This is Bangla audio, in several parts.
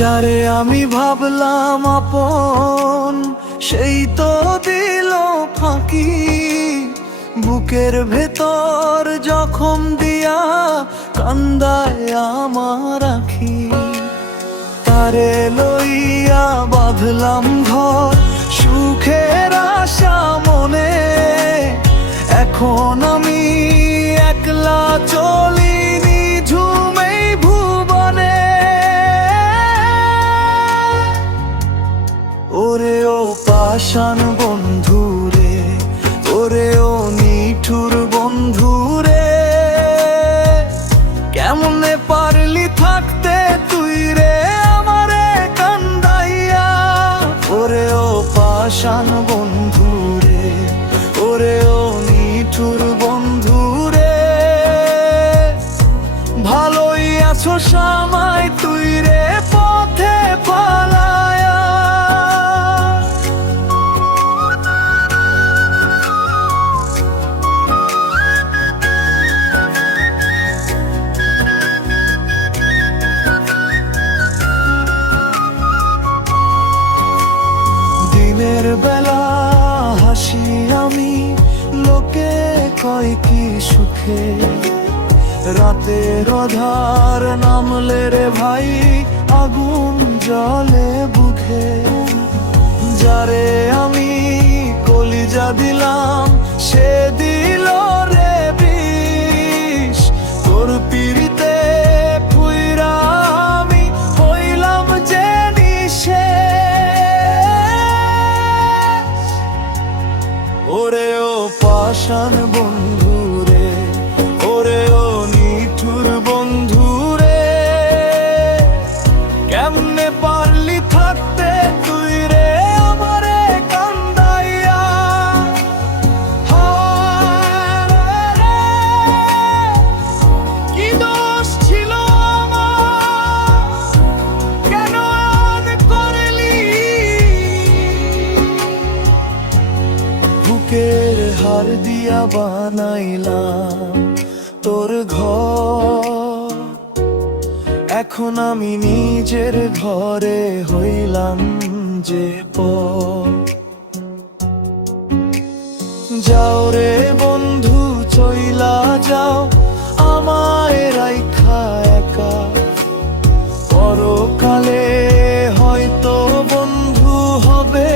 যারে আমি ভাবলাম আপন, সেই তো দিল ফাঁকি। বুকের ভেতর জখম দিয়া কান্দায় আমার আখি। তারে লইয়া বাঁধলাম ঘর, সুখের আশা মনে। এখন আমি একলা চলি নিঝুম এই ভুবনে। ওরে ও পাষাণ বন্ধুরে, ওরে ও নিঠুর বন্ধুরে, কেমনে পারলি থাকতে তুই রে আমারে কান্দাইয়া। ওরে ও পাষাণ বন্ধুরে, ওরে ও নিঠুর বন্ধুরে, ভালোই আছো সামাই তুই রে পথে পালায়া। দিনের বেলা হাসি আমি, লোকে কয় কি সুখে। রাতের আধার নামলে রে ভাই আগুন জ্বলে বুকে। যারে আমি কলিজা দিলাম, সে দিল রে বিষ। তোর পিড়িতে পুইরা আমি হইলাম যে নিঃশেষ। ওরে ও পাষাণ বন্ধুরে, ওরে ও নিঠুর বন্ধুরে, কেমনে পারলি থাকতে তুই রে আমারে কান্দাইয়া। হায় কি দোষ ছিল আমার, কেন এমন করলি। বুকের হার দিয়া বানাইলাম তোর ঘর, এখন আমি নিজের ঘরে হইলাম যে পর। যাও রে বন্ধু চইলা যাও, আমায় রাইখা একা। পরকালে হয়তো বন্ধু হবে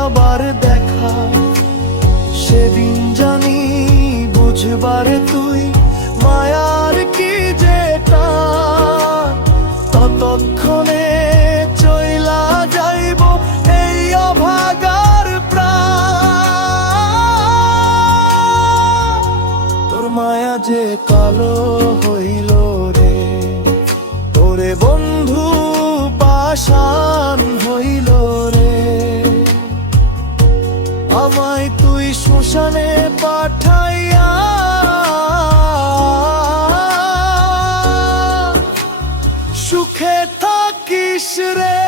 আবার দেখা। সেদিন জানি বুঝবারে তুই মায়ার কি যেটা। ততক্ষণে চইলা যাইব এই অভাগার প্রাণ। তোর মায়া যে কালো হইল রে, তোরে বন্ধু পাষাণ হইল রে। আমায় তুই শ্মশানে পাঠাইয়া, সুখে থাকিস রে।